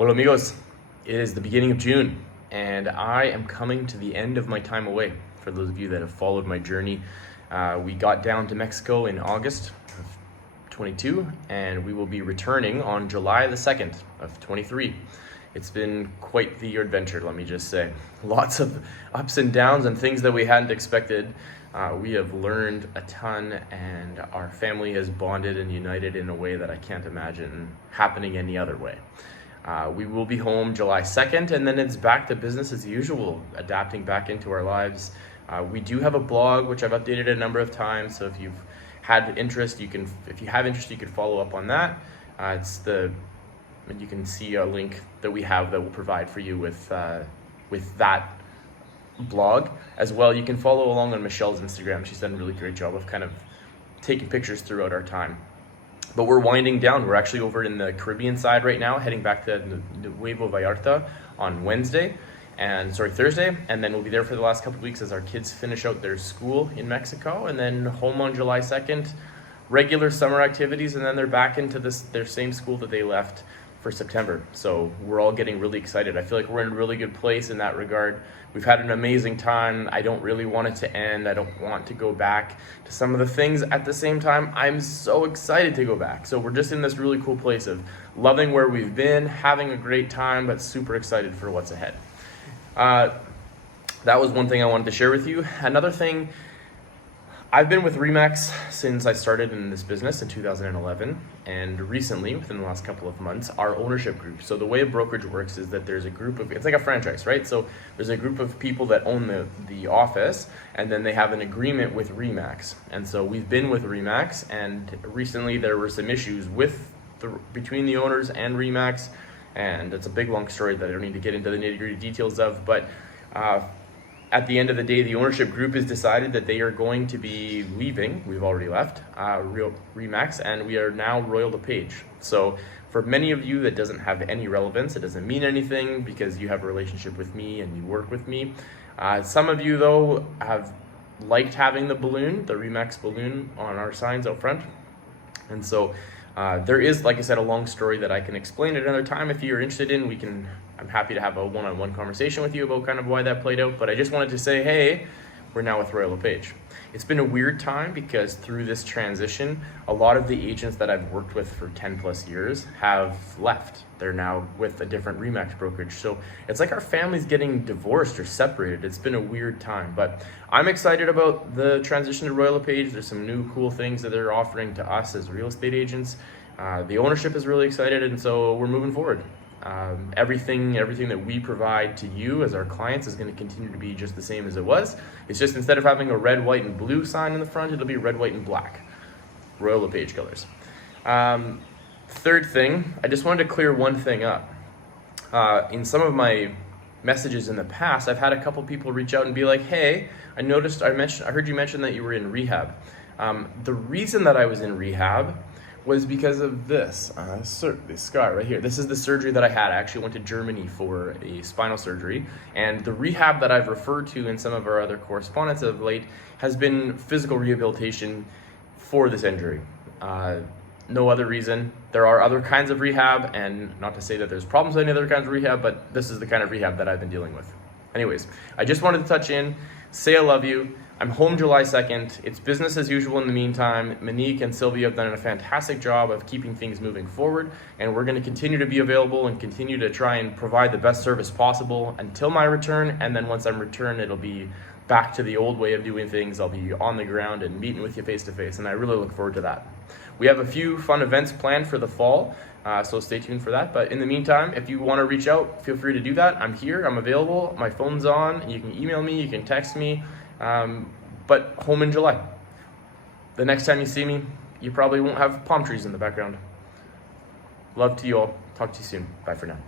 Hola amigos, it is the beginning of June and I am coming to the end of my time away. For those of you that have followed my journey, we got down to Mexico in August of 22 and we will be returning on July the 2nd of 23. It's been quite the adventure, let me just say. Lots of ups and downs and things that we hadn't expected. We have learned a ton and our family has bonded and united in a way that I can't imagine happening any other way. We will be home July 2nd and then it's back to business as usual, adapting back into our lives. We do have a blog which I've updated a number of times, so if you've had interest, you can follow up on that. You can see a link that we have that will provide for you with that blog as well. You can follow along on Michelle's Instagram. She's done a really great job of kind of taking pictures throughout our time. But we're winding down. We're actually over in the Caribbean side right now, heading back to Nuevo Vallarta on Thursday, and then we'll be there for the last couple of weeks as our kids finish out their school in Mexico, and then home on July 2nd, regular summer activities, and then they're back into their same school that they left for September. So we're all getting really excited. I feel like we're in a really good place in that regard. We've had an amazing time. I don't really want it to end. I don't want to go back to some of the things. At the same time, I'm so excited to go back. So we're just in this really cool place of loving where we've been, having a great time, but super excited for what's ahead. That was one thing I wanted to share with you. Another thing, I've been with RE/MAX since I started in this business in 2011, and recently, within the last couple of months, our ownership group. So the way a brokerage works is that there's a group of, it's like a franchise, right? So there's a group of people that own the office, and then they have an agreement with RE/MAX. And so we've been with RE/MAX, and recently there were some issues between the owners and RE/MAX, and it's a big long story that I don't need to get into the nitty-gritty details of, but at the end of the day, the ownership group has decided that they are going to be leaving. We've already left RE/MAX, and we are now Royal LePage. So for many of you, that doesn't have any relevance. It doesn't mean anything because you have a relationship with me and you work with me. Some of you, though, have liked having the balloon, the RE/MAX balloon on our signs out front. And so there is, like I said, a long story that I can explain at another time. If you're interested in, I'm happy to have a one-on-one conversation with you about kind of why that played out. But I just wanted to say, hey, we're now with Royal LePage. It's been a weird time because through this transition, a lot of the agents that I've worked with for 10 plus years have left. They're now with a different RE/MAX brokerage. So it's like our family's getting divorced or separated. It's been a weird time, but I'm excited about the transition to Royal LePage. There's some new cool things that they're offering to us as real estate agents. The ownership is really excited, and so we're moving forward. Everything that we provide to you as our clients is going to continue to be just the same as it was. It's just instead of having a red, white, and blue sign in the front, it'll be red, white, and black. Royal LePage colors. Third thing, I just wanted to clear one thing up. In some of my messages in the past, I've had a couple people reach out and be like, hey, I heard you mention that you were in rehab. The reason that I was in rehab was because of this scar right here. This is the surgery that I had. I actually went to Germany for a spinal surgery, and the rehab that I've referred to in some of our other correspondence of late has been physical rehabilitation for this injury. No other reason. There are other kinds of rehab, and not to say that there's problems with any other kinds of rehab, but this is the kind of rehab that I've been dealing with. Anyways, I just wanted to touch in, say I love you. I'm home July 2nd. It's business as usual in the meantime. Monique and Sylvia have done a fantastic job of keeping things moving forward, and we're going to continue to be available and continue to try and provide the best service possible until my return, and then once I'm returned, it'll be back to the old way of doing things. I'll be on the ground and meeting with you face to face, and I really look forward to that. We have a few fun events planned for the fall, so stay tuned for that. But in the meantime, if you want to reach out, feel free to do that. I'm here, I'm available, my phone's on, you can email me, you can text me. But home in July. The next time you see me, you probably won't have palm trees in the background. Love to you all. Talk to you soon. Bye for now.